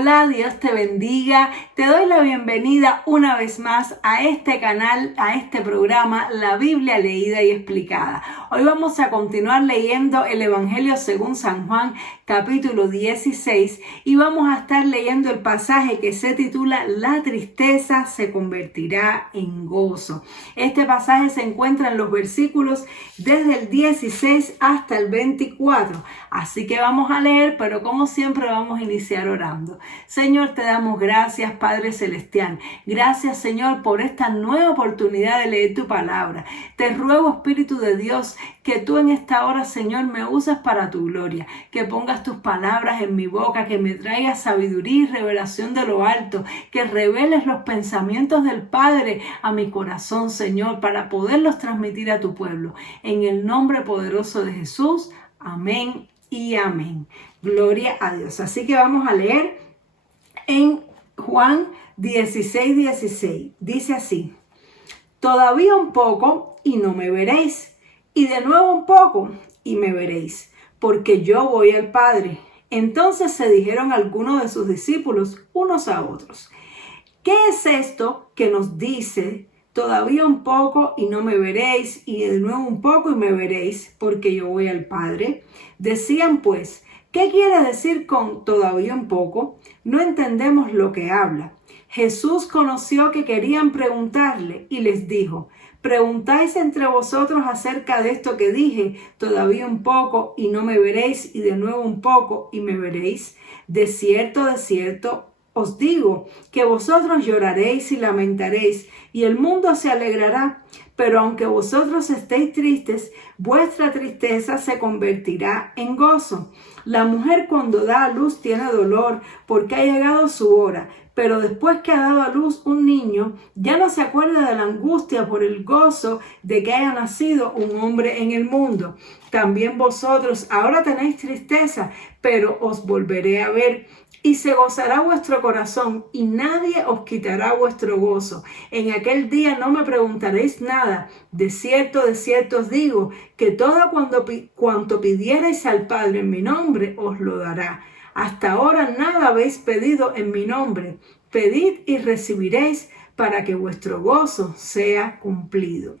Hola, Dios te bendiga. Te doy la bienvenida una vez más a este canal, a este programa, La Biblia Leída y Explicada. Hoy vamos a continuar leyendo el Evangelio según San Juan, capítulo 16, y vamos a estar leyendo el pasaje que se titula La tristeza se convertirá en gozo. Este pasaje se encuentra en los versículos desde el 16 hasta el 24. Así que vamos a leer, pero como siempre vamos a iniciar orando. Señor, te damos gracias, Padre Celestial. Gracias, Señor, por esta nueva oportunidad de leer tu palabra. Te ruego, Espíritu de Dios, que tú en esta hora, Señor, me uses para tu gloria. Que pongas tus palabras en mi boca, que me traigas sabiduría y revelación de lo alto. Que reveles los pensamientos del Padre a mi corazón, Señor, para poderlos transmitir a tu pueblo. En el nombre poderoso de Jesús. Amén y amén. Gloria a Dios. Así que vamos a leer en Juan 16:16. Dice así: todavía un poco y no me veréis, y de nuevo un poco y me veréis, porque yo voy al Padre. Entonces se dijeron algunos de sus discípulos unos a otros: ¿qué es esto que nos dice? Todavía un poco y no me veréis, y de nuevo un poco y me veréis, porque yo voy al Padre. Decían pues: ¿qué quiere decir con todavía un poco? No entendemos lo que habla. Jesús conoció que querían preguntarle y les dijo: ¿preguntáis entre vosotros acerca de esto que dije? Todavía un poco y no me veréis, y de nuevo un poco y me veréis. De cierto, os digo que vosotros lloraréis y lamentaréis, y el mundo se alegrará. Pero aunque vosotros estéis tristes, vuestra tristeza se convertirá en gozo. La mujer cuando da a luz tiene dolor, porque ha llegado su hora. Pero después que ha dado a luz un niño, ya no se acuerda de la angustia por el gozo de que haya nacido un hombre en el mundo. También vosotros ahora tenéis tristeza, pero os volveré a ver, y se gozará vuestro corazón, y nadie os quitará vuestro gozo. En aquel día no me preguntaréis nada. De cierto os digo, que todo cuanto pidierais al Padre en mi nombre, os lo dará. Hasta ahora nada habéis pedido en mi nombre. Pedid y recibiréis, para que vuestro gozo sea cumplido.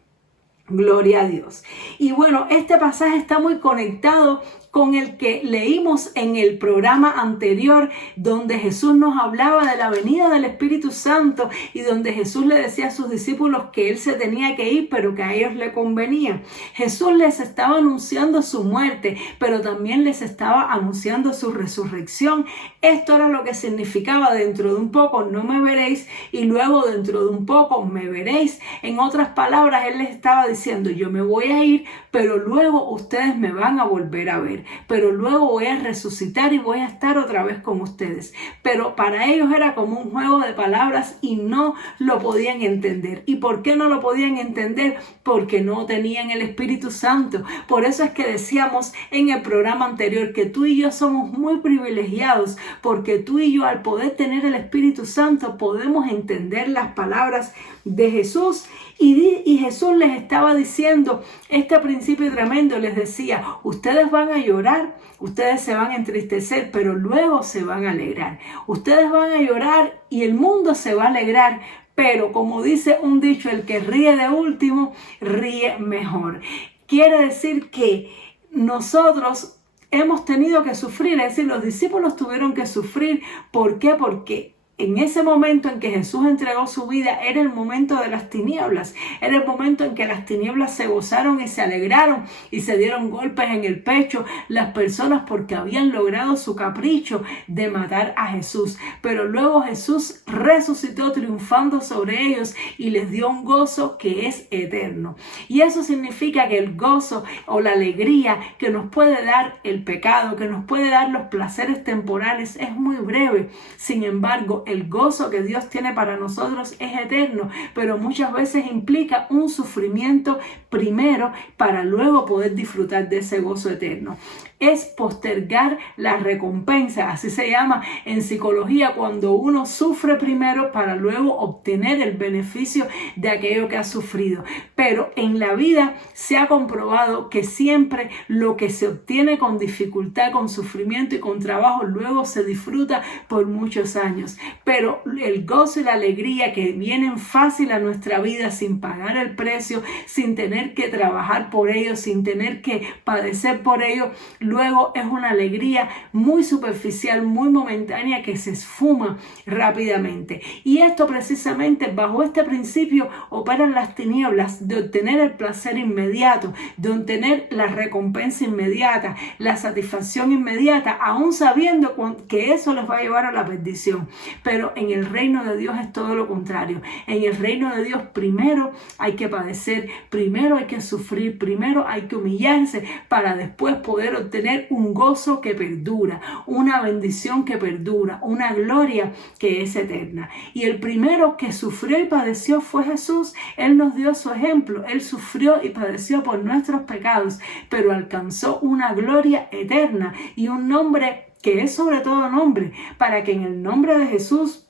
Gloria a Dios. Y bueno, este pasaje está muy conectado con el que leímos en el programa anterior, donde Jesús nos hablaba de la venida del Espíritu Santo y donde Jesús le decía a sus discípulos que Él se tenía que ir, pero que a ellos le convenía. Jesús les estaba anunciando su muerte, pero también les estaba anunciando su resurrección. Esto era lo que significaba: dentro de un poco no me veréis, y luego dentro de un poco me veréis. En otras palabras, Él les estaba diciendo: yo me voy a ir, pero luego ustedes me van a volver a ver. Pero luego voy a resucitar y voy a estar otra vez con ustedes. Pero para ellos era como un juego de palabras y no lo podían entender. ¿Y por qué no lo podían entender? Porque no tenían el Espíritu Santo. Por eso es que decíamos en el programa anterior que tú y yo somos muy privilegiados, porque tú y yo, al poder tener el Espíritu Santo, podemos entender las palabras de Jesús. Y Jesús les estaba diciendo este principio tremendo. Les decía: ustedes van a llorar, ustedes se van a entristecer, pero luego se van a alegrar. Ustedes van a llorar y el mundo se va a alegrar, pero como dice un dicho, el que ríe de último, ríe mejor. Quiere decir que nosotros hemos tenido que sufrir, es decir, los discípulos tuvieron que sufrir. ¿Por qué? Porque en ese momento en que Jesús entregó su vida, era el momento de las tinieblas. Era el momento en que las tinieblas se gozaron y se alegraron y se dieron golpes en el pecho las personas, porque habían logrado su capricho de matar a Jesús. Pero luego Jesús resucitó triunfando sobre ellos y les dio un gozo que es eterno. Y eso significa que el gozo o la alegría que nos puede dar el pecado, que nos puede dar los placeres temporales, es muy breve. Sin embargo, el gozo que Dios tiene para nosotros es eterno, pero muchas veces implica un sufrimiento primero para luego poder disfrutar de ese gozo eterno. Es postergar la recompensa, así se llama en psicología, cuando uno sufre primero para luego obtener el beneficio de aquello que ha sufrido. Pero en la vida se ha comprobado que siempre lo que se obtiene con dificultad, con sufrimiento y con trabajo, luego se disfruta por muchos años. Pero el gozo y la alegría que vienen fácil a nuestra vida sin pagar el precio, sin tener que trabajar por ello, sin tener que padecer por ello, luego es una alegría muy superficial, muy momentánea, que se esfuma rápidamente. Y esto precisamente, bajo este principio, operan las tinieblas de obtener el placer inmediato, de obtener la recompensa inmediata, la satisfacción inmediata, aún sabiendo que eso les va a llevar a la perdición. Pero en el reino de Dios es todo lo contrario. En el reino de Dios primero hay que padecer, primero hay que sufrir, primero hay que humillarse para después poder obtener un gozo que perdura, una bendición que perdura, una gloria que es eterna. Y el primero que sufrió y padeció fue Jesús. Él nos dio su ejemplo. Él sufrió y padeció por nuestros pecados, pero alcanzó una gloria eterna y un nombre que es sobre todo nombre, para que en el nombre de Jesús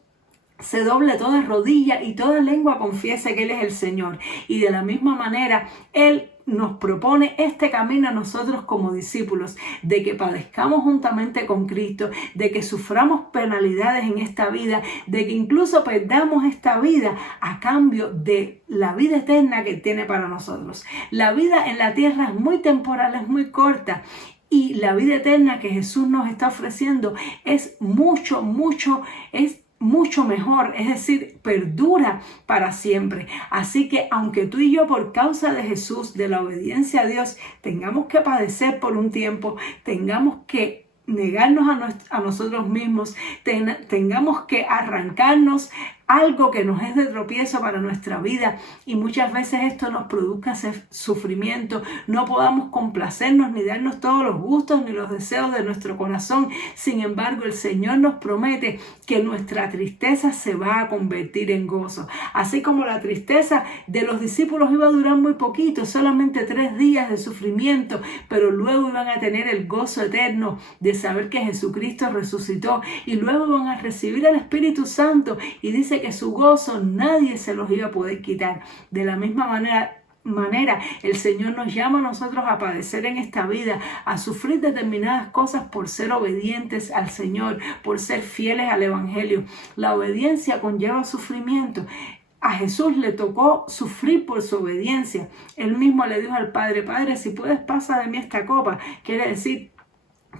se doble toda rodilla y toda lengua confiese que Él es el Señor. Y de la misma manera, Él nos propone este camino a nosotros como discípulos, de que padezcamos juntamente con Cristo, de que suframos penalidades en esta vida, de que incluso perdamos esta vida a cambio de la vida eterna que tiene para nosotros. La vida en la tierra es muy temporal, es muy corta. Y la vida eterna que Jesús nos está ofreciendo es mucho mejor, es decir, perdura para siempre. Así que aunque tú y yo, por causa de Jesús, de la obediencia a Dios, tengamos que padecer por un tiempo, tengamos que negarnos a nosotros mismos, tengamos que arrancarnos algo que nos es de tropiezo para nuestra vida, y muchas veces esto nos produzca sufrimiento, no podamos complacernos ni darnos todos los gustos ni los deseos de nuestro corazón. Sin embargo, el Señor nos promete que nuestra tristeza se va a convertir en gozo. Así como la tristeza de los discípulos iba a durar muy poquito, solamente 3 días de sufrimiento, pero luego iban a tener el gozo eterno de saber que Jesucristo resucitó, y luego iban a recibir el Espíritu Santo, y dice que su gozo nadie se los iba a poder quitar. De la misma manera, el Señor nos llama a nosotros a padecer en esta vida, a sufrir determinadas cosas por ser obedientes al Señor, por ser fieles al Evangelio. La obediencia conlleva sufrimiento. A Jesús le tocó sufrir por su obediencia. Él mismo le dijo al Padre: Padre, si puedes, pasa de mí esta copa. Quiere decir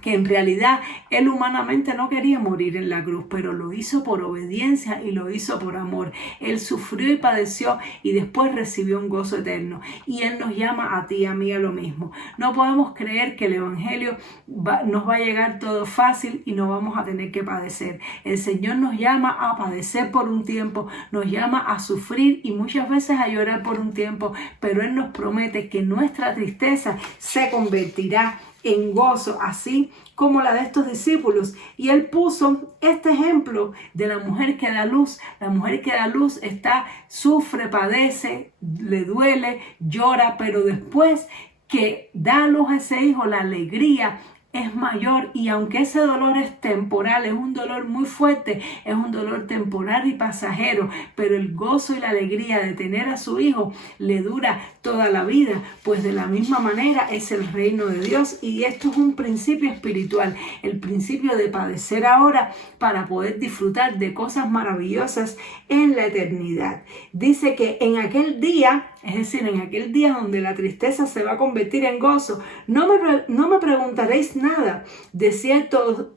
que en realidad Él humanamente no quería morir en la cruz, pero lo hizo por obediencia y lo hizo por amor. Él sufrió y padeció y después recibió un gozo eterno. Y Él nos llama a ti y a mí a lo mismo. No podemos creer que el Evangelio nos va a llegar todo fácil y no vamos a tener que padecer. El Señor nos llama a padecer por un tiempo, nos llama a sufrir y muchas veces a llorar por un tiempo, pero Él nos promete que nuestra tristeza se convertirá en gozo, así como la de estos discípulos. Y Él puso este ejemplo de la mujer que da luz. La mujer que da luz sufre, padece, le duele, llora, pero después que da a luz a ese hijo, la alegría es mayor, y aunque ese dolor es temporal, es un dolor muy fuerte, es un dolor temporal y pasajero, pero el gozo y la alegría de tener a su hijo le dura toda la vida. Pues de la misma manera es el reino de Dios, y esto es un principio espiritual, el principio de padecer ahora para poder disfrutar de cosas maravillosas en la eternidad. Dice que en aquel día, es decir, en aquel día donde la tristeza se va a convertir en gozo, no me preguntaréis nada. De cierto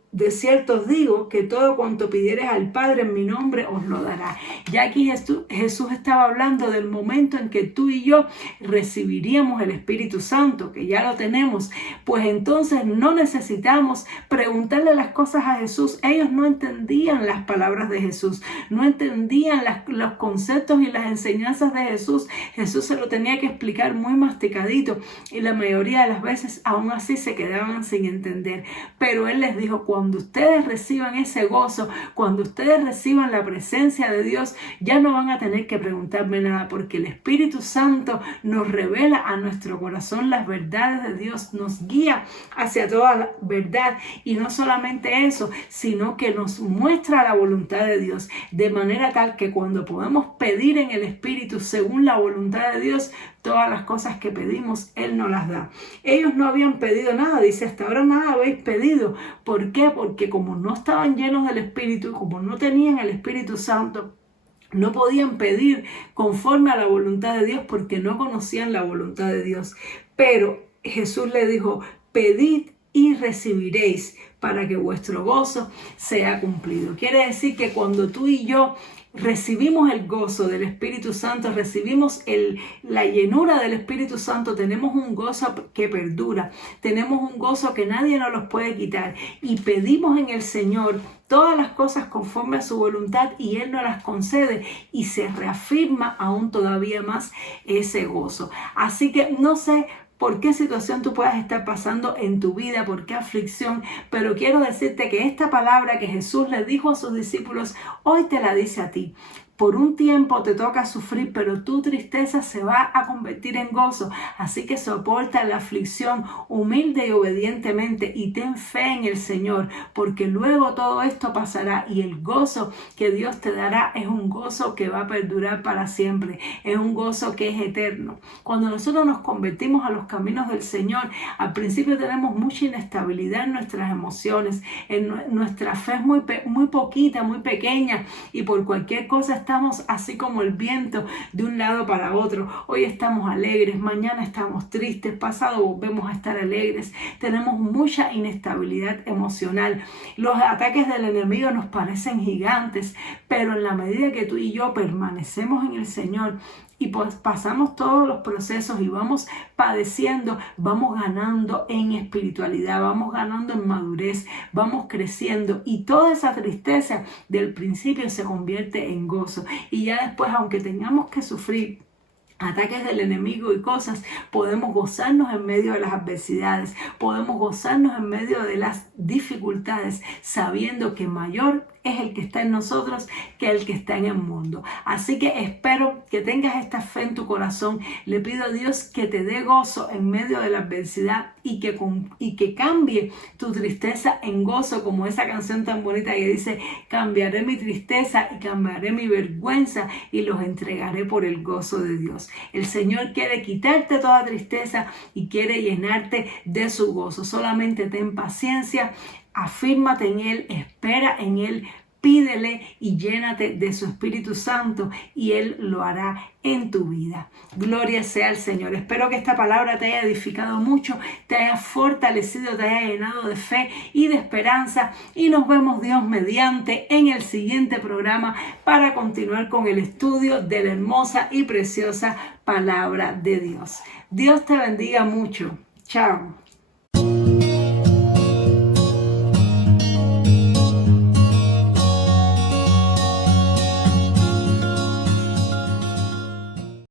os digo que todo cuanto pidiereis al Padre en mi nombre os lo dará. Ya aquí Jesús estaba hablando del momento en que tú y yo recibiríamos el Espíritu Santo, que ya lo tenemos. Pues entonces no necesitamos preguntarle las cosas a Jesús. Ellos no entendían las palabras de Jesús, no entendían los conceptos y las enseñanzas de Jesús. Jesús se lo tenía que explicar muy masticadito, y la mayoría de las veces aún así se quedaban sin entender. Pero Él les dijo: cuando ustedes reciban ese gozo, cuando ustedes reciban la presencia de Dios, ya no van a tener que preguntarme nada, porque el Espíritu Santo nos revela a nuestro corazón las verdades de Dios, nos guía hacia toda la verdad, y no solamente eso, sino que nos muestra la voluntad de Dios, de manera tal que cuando podemos pedir en el Espíritu según la voluntad de Dios, todas las cosas que pedimos, Él nos las da. Ellos no habían pedido nada, dice, hasta ahora nada habéis pedido. ¿Por qué? Porque como no estaban llenos del Espíritu, como no tenían el Espíritu Santo, no podían pedir conforme a la voluntad de Dios, porque no conocían la voluntad de Dios. Pero Jesús le dijo, pedid y recibiréis, para que vuestro gozo sea cumplido. Quiere decir que cuando tú y yo recibimos el gozo del Espíritu Santo, recibimos la llenura del Espíritu Santo, tenemos un gozo que perdura, tenemos un gozo que nadie nos los puede quitar, y pedimos en el Señor todas las cosas conforme a su voluntad, y Él nos las concede, y se reafirma aún todavía más ese gozo. Así que no sé por qué situación tú puedas estar pasando en tu vida, por qué aflicción, pero quiero decirte que esta palabra que Jesús le dijo a sus discípulos, hoy te la dice a ti. Por un tiempo te toca sufrir, pero tu tristeza se va a convertir en gozo. Así que soporta la aflicción humilde y obedientemente, y ten fe en el Señor, porque luego todo esto pasará, y el gozo que Dios te dará es un gozo que va a perdurar para siempre. Es un gozo que es eterno. Cuando nosotros nos convertimos a los caminos del Señor, al principio tenemos mucha inestabilidad en nuestras emociones, nuestra fe es muy poquita, muy pequeña, y por cualquier cosa estamos así como el viento de un lado para otro. Hoy estamos alegres, mañana estamos tristes, pasado volvemos a estar alegres. Tenemos mucha inestabilidad emocional. Los ataques del enemigo nos parecen gigantes, pero en la medida que tú y yo permanecemos en el Señor y pues pasamos todos los procesos y vamos padeciendo, vamos ganando en espiritualidad, vamos ganando en madurez, vamos creciendo, y toda esa tristeza del principio se convierte en gozo. Y ya después, aunque tengamos que sufrir ataques del enemigo y cosas, podemos gozarnos en medio de las adversidades, podemos gozarnos en medio de las dificultades, sabiendo que mayor es el que está en nosotros que el que está en el mundo. Así que espero que tengas esta fe en tu corazón. Le pido a Dios que te dé gozo en medio de la adversidad, y que cambie tu tristeza en gozo, como esa canción tan bonita que dice, cambiaré mi tristeza y cambiaré mi vergüenza y los entregaré por el gozo de Dios. El Señor quiere quitarte toda tristeza y quiere llenarte de su gozo. Solamente ten paciencia, afírmate en Él, espera en Él, pídele y llénate de su Espíritu Santo, y Él lo hará en tu vida. Gloria sea al Señor. Espero que esta palabra te haya edificado mucho, te haya fortalecido, te haya llenado de fe y de esperanza, y nos vemos, Dios mediante, en el siguiente programa para continuar con el estudio de la hermosa y preciosa palabra de Dios. Dios te bendiga mucho. Chao.